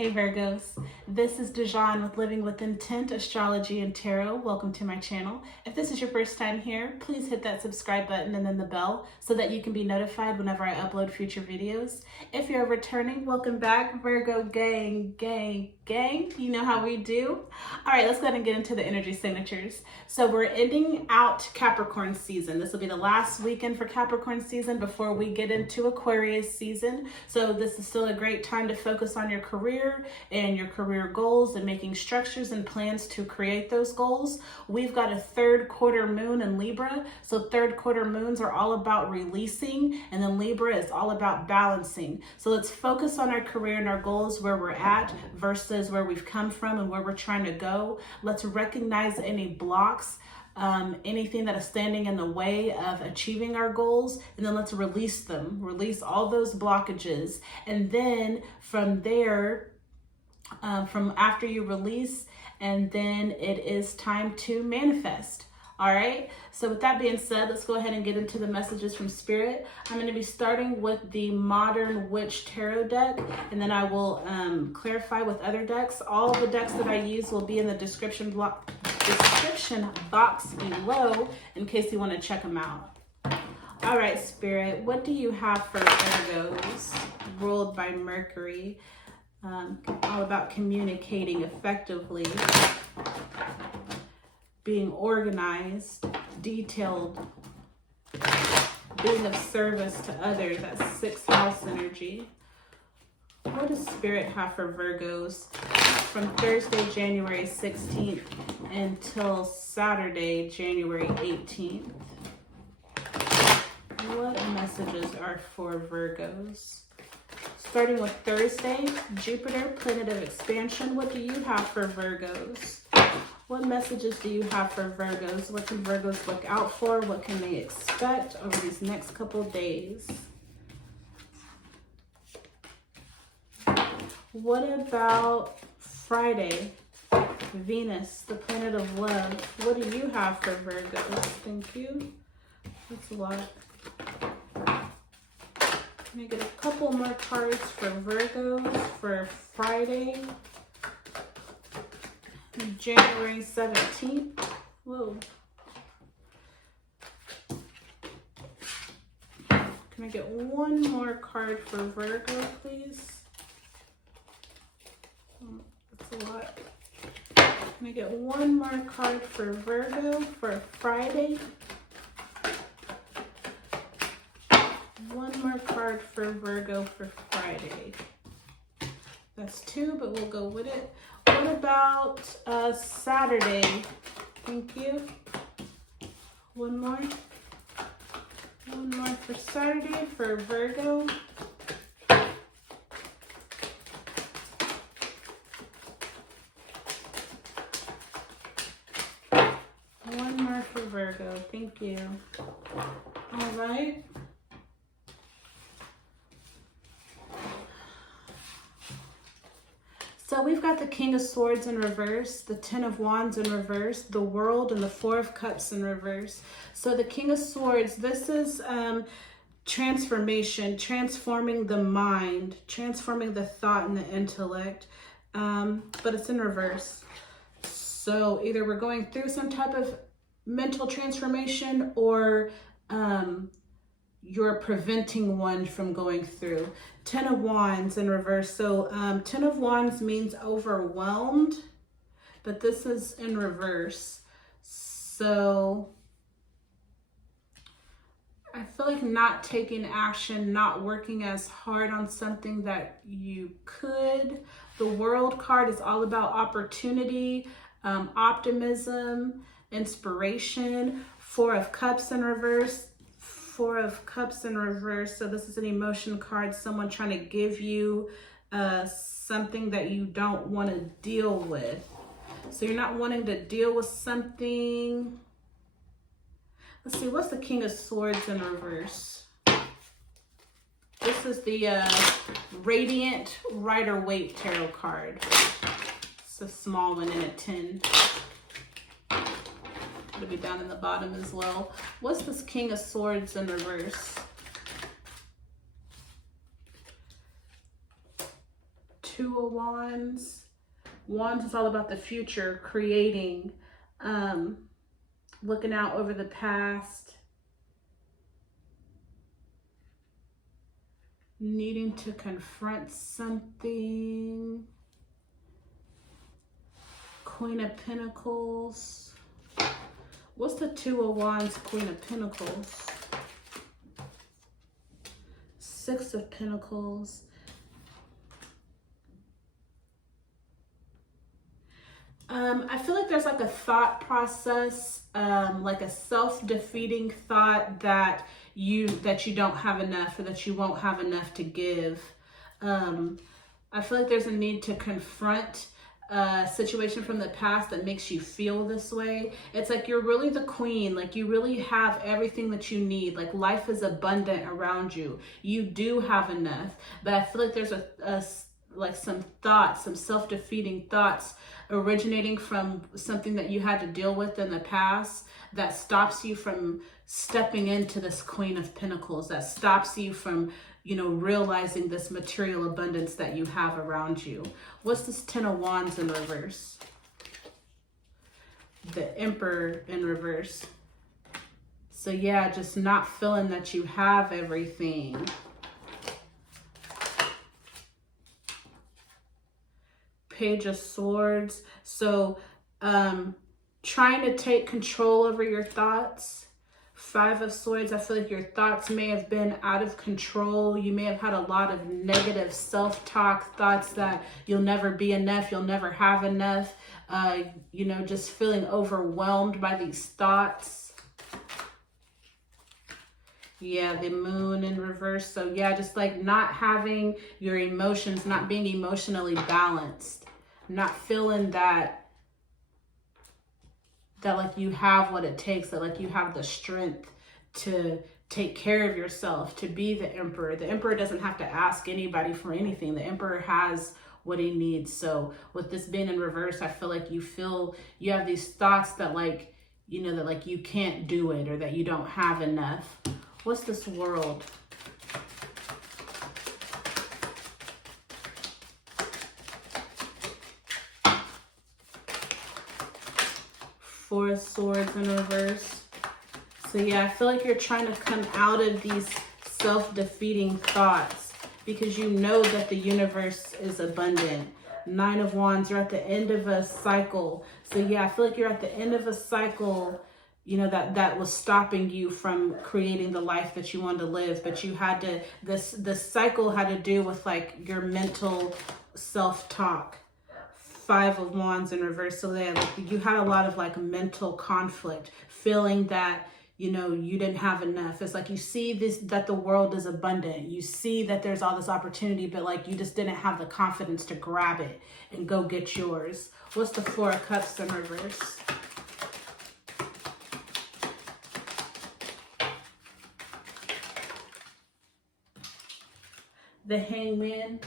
Hey Virgos, this is Dejan with Living with Intent, Astrology and Tarot. Welcome to my channel. If this is your first time here, please hit that subscribe button and then the bell so that you can be notified whenever I upload future videos. If you're returning, welcome back, Virgo gang. You know how we do. All right, let's go ahead and get into the energy signatures. So we're ending out Capricorn season. This will be the last weekend for Capricorn season before we get into Aquarius season. So this is still a great time to focus on your career and your career goals and making structures and plans to create those goals. We've got a third quarter moon in Libra. So third quarter moons are all about releasing, and then Libra is all about balancing. So let's focus on our career and our goals, where we're at versus where we've come from and where we're trying to go. Let's recognize any blocks, anything that is standing in the way of achieving our goals, and then let's release them. Release all those blockages, and then from there, from after you release, and then it is time to manifest. All right, so with that being said, let's go ahead and get into the messages from Spirit. I'm going to be starting with the Modern Witch Tarot deck, and then I will clarify with other decks. All the decks that I use will be in the description box below in case you want to check them out. All right, Spirit, what do you have for Virgos ruled by Mercury? All about communicating effectively, being organized, detailed, being of service to others. That's 6th house energy. What does Spirit have for Virgos from Thursday, January 16th until Saturday, January 18th? What messages are for Virgos? Starting with Thursday, Jupiter, planet of expansion. What do you have for Virgos? What messages do you have for Virgos? What can Virgos look out for? What can they expect over these next couple days? What about Friday? Venus, the planet of love. What do you have for Virgos? Thank you. That's a lot. Let me get a couple more cards for Virgos for Friday, January 17th. Whoa. Can I get one more card for Virgo, please? Oh, that's a lot. Can I get one more card for Virgo for Friday? One more card for Virgo for Friday. That's 2, but we'll go with it. What about Saturday? Thank you. One more. One more for Saturday for Virgo. One more for Virgo. Thank you. All right. So we've got the King of Swords in reverse, the 10 of Wands in reverse, the World, and the 4 of Cups in reverse. So the King of Swords, this is transformation, transforming the mind, transforming the thought and the intellect, but it's in reverse. So either we're going through some type of mental transformation, or you're preventing one from going through. 10 of Wands in reverse. So 10 of Wands means overwhelmed, but this is in reverse. So I feel like not taking action, not working as hard on something that you could. The World card is all about opportunity, optimism, inspiration. 4 of Cups in reverse. 4 of Cups in reverse. So this is an emotion card, someone trying to give you something that you don't want to deal with. So you're not wanting to deal with something. Let's see, what's the King of Swords in reverse? This is the Radiant Rider-Waite Tarot card. It's a small one in a 10. It'll be down in the bottom as well. What's this King of Swords in reverse? Two of Wands. Wands is all about the future, creating, looking out over the past, needing to confront something. Queen of Pentacles. What's the Two of Wands, Queen of Pentacles? Six of Pentacles. I feel like there's like a thought process, like a self-defeating thought that you don't have enough, or that you won't have enough to give. I feel like there's a need to confront a situation from the past that makes you feel this way. It's like you're really the queen, like you really have everything that you need, like life is abundant around you. You do have enough, but I feel like there's like some thoughts, some self-defeating thoughts originating from something that you had to deal with in the past that stops you from stepping into this Queen of Pentacles, that stops you from, you know, realizing this material abundance that you have around you. What's this Ten of Wands in reverse? The Emperor in reverse. So yeah, just not feeling that you have everything. Page of Swords. So trying to take control over your thoughts. Five of Swords. I feel like your thoughts may have been out of control. You may have had a lot of negative self-talk, thoughts that you'll never be enough, you'll never have enough. You know, just feeling overwhelmed by these thoughts. Yeah, the Moon in reverse. So yeah, just like not having your emotions, not being emotionally balanced, not feeling that like you have what it takes, that like you have the strength to take care of yourself, to be the Emperor. The Emperor doesn't have to ask anybody for anything. The Emperor has what he needs. So with this being in reverse, I feel like you have these thoughts that like, you know, that like you can't do it, or that you don't have enough. What's this World? Four of Swords in reverse. So yeah, I feel like you're trying to come out of these self-defeating thoughts because you know that the universe is abundant. Nine of Wands, you're at the end of a cycle. So yeah, I feel like you're at the end of a cycle, you know, that was stopping you from creating the life that you wanted to live. But you had to, this cycle had to do with like your mental self-talk. Five of Wands in reverse. So yeah, like you had a lot of like mental conflict, feeling that, you know, you didn't have enough. It's like you see this, that the world is abundant. You see that there's all this opportunity, but like you just didn't have the confidence to grab it and go get yours. What's the Four of Cups in reverse? The Hangman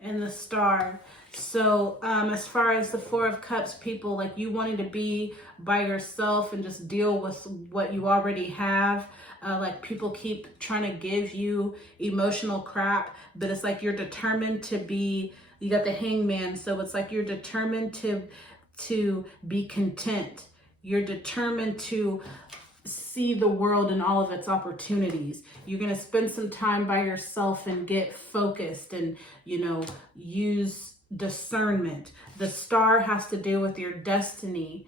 and the Star. So as far as the Four of Cups, people, like you wanting to be by yourself and just deal with what you already have. Like people keep trying to give you emotional crap, but it's like you're determined to be, you got the Hangman. So it's like you're determined to be content. You're determined to see the world and all of its opportunities. You're going to spend some time by yourself and get focused and, you know, use discernment. The Star has to do with your destiny.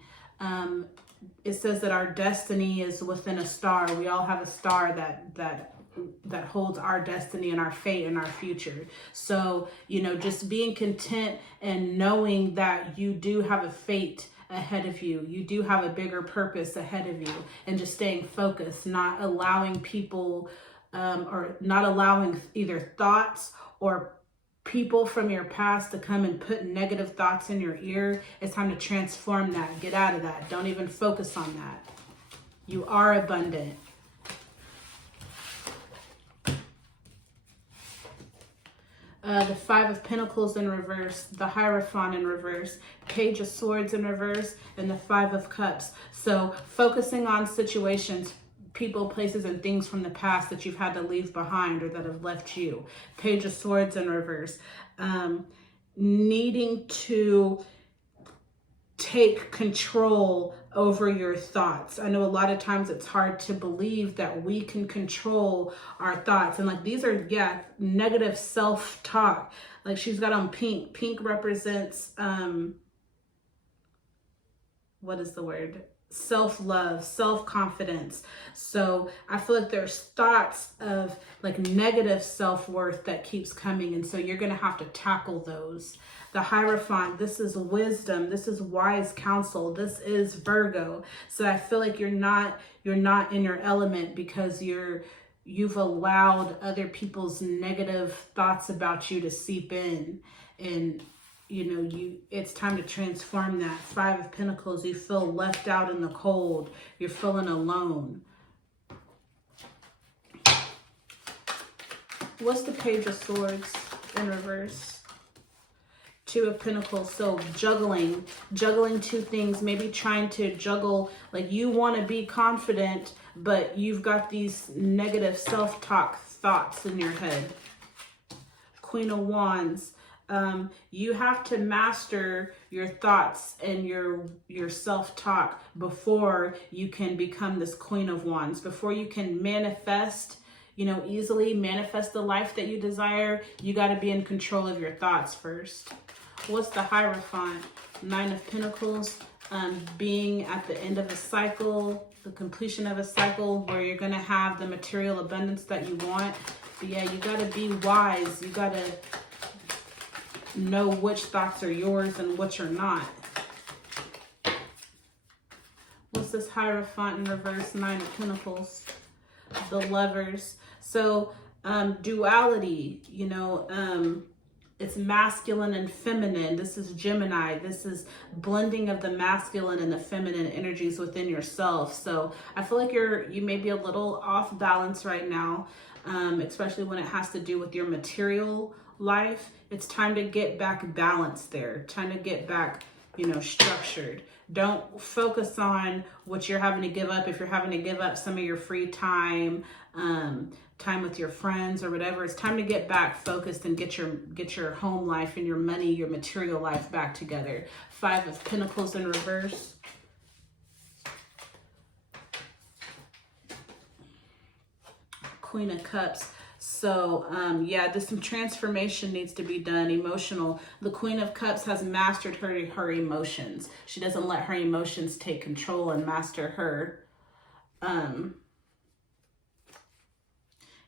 It says that our destiny is within a star. We all have a star that holds our destiny and our fate and our future. So, you know, just being content and knowing that you do have a fate ahead of you. You do have a bigger purpose ahead of you, and just staying focused, not allowing people or not allowing either thoughts or people from your past to come and put negative thoughts in your ear. It's time to transform that. Get out of that. Don't even focus on that. You are abundant. The Five of Pentacles in reverse, the Hierophant in reverse, Page of Swords in reverse, and the Five of Cups. So focusing on situations, people, places, and things from the past that you've had to leave behind or that have left you. Page of Swords in reverse. Needing to take control over your thoughts. I know a lot of times it's hard to believe that we can control our thoughts. And like these are, yeah, negative self-talk. Like she's got on pink. Pink represents, what is the word? Self-love, self-confidence. So I feel like there's thoughts of like negative self-worth that keeps coming. And so you're going to have to tackle those. The Hierophant, this is wisdom. This is wise counsel. This is Virgo. So I feel like you're not in your element because you've allowed other people's negative thoughts about you to seep in. And it's time to transform that. Five of Pentacles, you feel left out in the cold. You're feeling alone. What's the Page of Swords in reverse? Two of Pentacles. So juggling two things, maybe trying to juggle, like you want to be confident, but you've got these negative self-talk thoughts in your head. Queen of Wands. You have to master your thoughts and your self-talk before you can become this Queen of Wands, before you can manifest, easily manifest the life that you desire. You got to be in control of your thoughts first. What's the Hierophant? Nine of Pentacles, being at the end of a cycle, the completion of a cycle where you're going to have the material abundance that you want. But yeah, you got to be wise. You got to know which thoughts are yours and which are not. What's this Hierophant in reverse? Nine of Pentacles. The Lovers. So duality, it's masculine and feminine. This is Gemini. This is blending of the masculine and the feminine energies within yourself. So I feel like you may be a little off balance right now, especially when it has to do with your material life. It's time to get back balanced there. Time to get back, structured. Don't focus on what you're having to give up. If you're having to give up some of your free time, time with your friends or whatever, it's time to get back focused and get your home life and your money, your material life back together. Five of Pentacles in reverse. Queen of Cups. So, yeah, there's some transformation needs to be done, emotional. The Queen of Cups has mastered her emotions. She doesn't let her emotions take control and master her.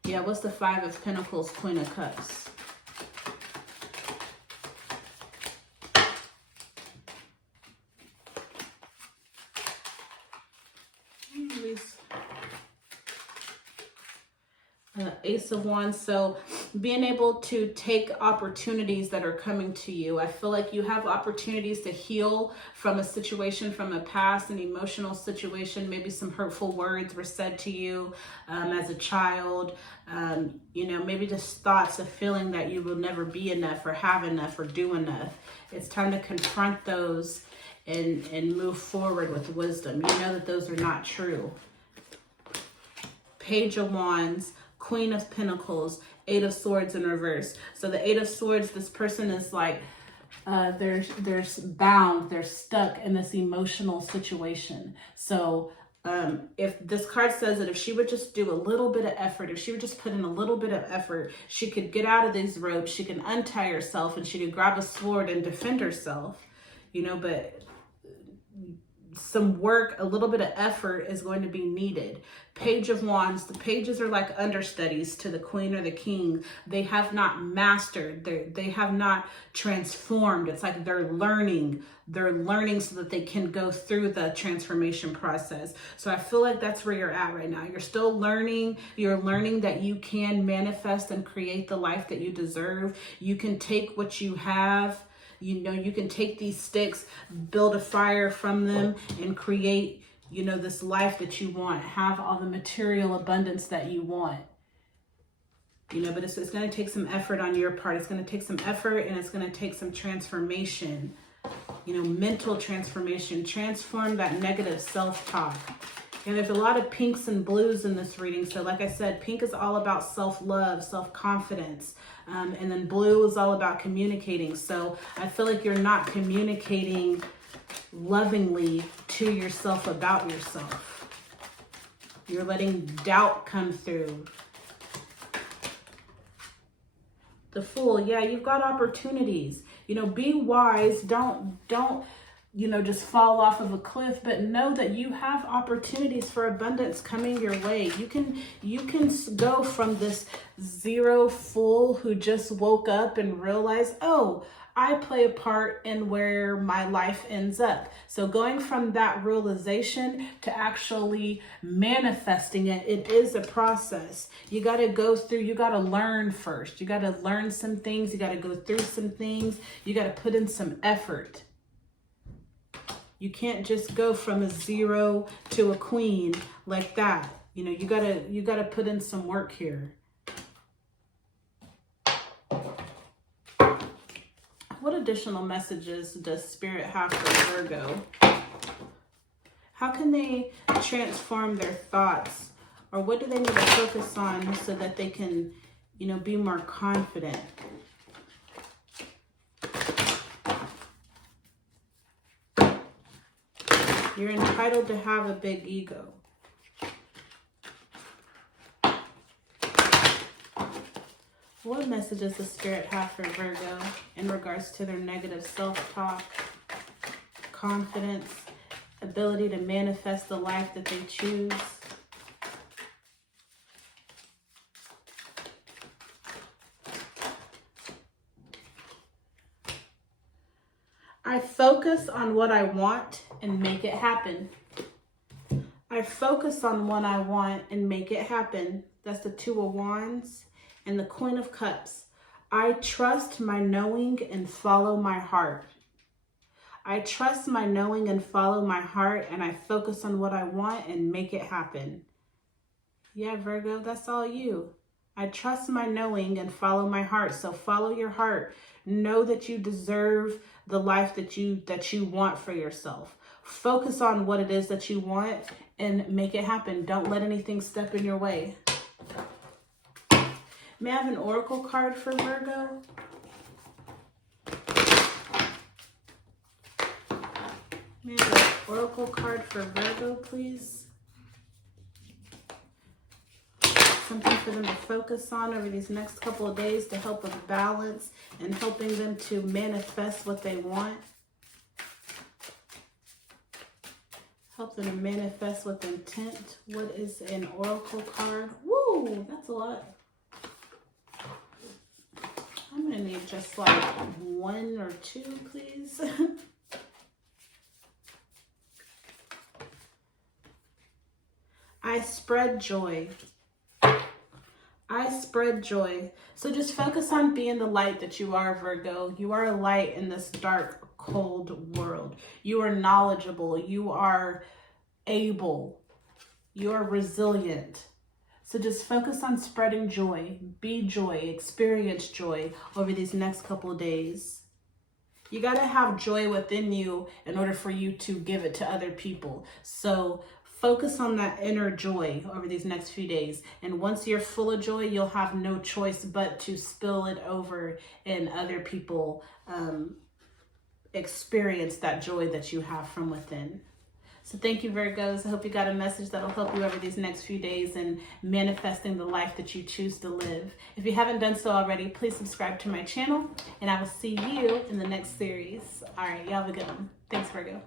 Yeah, what's the Five of Pentacles, Queen of Cups? Ace of Wands. So being able to take opportunities that are coming to you. I feel like you have opportunities to heal from a situation from a past, an emotional situation. Maybe some hurtful words were said to you as a child. Maybe just thoughts of feeling that you will never be enough or have enough or do enough. It's time to confront those and move forward with wisdom. You know that those are not true. Page of Wands. Queen of Pentacles, Eight of Swords in reverse. So the Eight of Swords, this person is like, they're bound, they're stuck in this emotional situation. So if this card says that if she would just do a little bit of effort, if she would just put in a little bit of effort, she could get out of these ropes, she can untie herself and she could grab a sword and defend herself, but some work, a little bit of effort is going to be needed. Page of Wands, the pages are like understudies to the queen or the king. They have not mastered, they have not transformed. It's like they're learning so that they can go through the transformation process. So I feel like that's where you're at right now. You're still learning. You're learning that you can manifest and create the life that you deserve. You can take what you have. You can take these sticks, build a fire from them, and create, this life that you want. Have all the material abundance that you want. But it's going to take some effort on your part. It's going to take some effort and it's going to take some transformation, mental transformation. Transform that negative self-talk. And there's a lot of pinks and blues in this reading. So like I said, pink is all about self-love, self-confidence. And then blue is all about communicating. So I feel like you're not communicating lovingly to yourself about yourself. You're letting doubt come through. The Fool, yeah, you've got opportunities. You know, be wise. Don't you know, just fall off of a cliff, but know that you have opportunities for abundance coming your way. You can go from this zero fool who just woke up and realized, oh, I play a part in where my life ends up. So going from that realization to actually manifesting it, it is a process. You got to go through, you got to learn first. You got to learn some things. You got to go through some things. You got to put in some effort. You can't just go from a zero to a queen like that. You know, you gotta put in some work here. What additional messages does Spirit have for Virgo? How can they transform their thoughts? Or what do they need to focus on so that they can, you know, be more confident? You're entitled to have a big ego. What messages does Spirit have for Virgo in regards to their negative self-talk, confidence, ability to manifest the life that they choose? I focus on what I want and make it happen. I focus on what I want and make it happen. That's the Two of Wands and the Queen of Cups. I trust my knowing and follow my heart. I trust my knowing and follow my heart, and I focus on what I want and make it happen. Yeah, Virgo, that's all you. I trust my knowing and follow my heart. So follow your heart. Know that you deserve the life that you want for yourself. Focus on what it is that you want and make it happen. Don't let anything step in your way. May I have an oracle card for Virgo? May I have an oracle card for Virgo, please? Something for them to focus on over these next couple of days to help them balance and helping them to manifest what they want. Help them to manifest with intent. What is an oracle card? Woo, that's a lot. I'm gonna need just like one or two, please. I spread joy. I spread joy. So just focus on being the light that you are, Virgo. You are a light in this dark, cold world. You are knowledgeable. You are able. You are resilient. So just focus on spreading joy. Be joy. Experience joy over these next couple of days. You got to have joy within you in order for you to give it to other people. So focus on that inner joy over these next few days. And once you're full of joy, you'll have no choice but to spill it over and other people experience that joy that you have from within. So thank you, Virgos. I hope you got a message that'll help you over these next few days in manifesting the life that you choose to live. If you haven't done so already, please subscribe to my channel, and I will see you in the next series. All right, y'all have a good one. Thanks, Virgo.